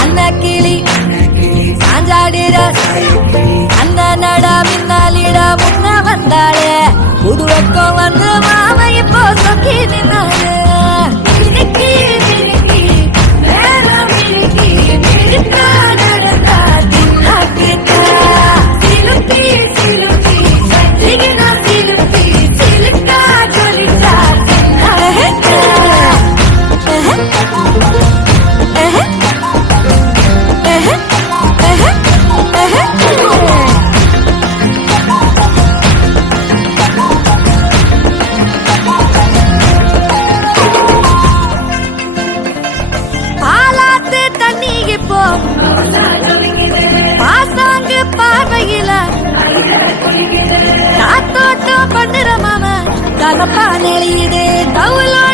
அன்ன கிளி சாஞ்சாடிட அந்த நட மின்னாலிட முன்ன வந்தாளே. புது வெக்கம் வந்து மாமா இப்போ சொக்கி நின்னாரு பாசாங்க பார்வையில காத்தோட்டம் பண்ணுற மாம. தகப்பா நெளியுதே தவுலா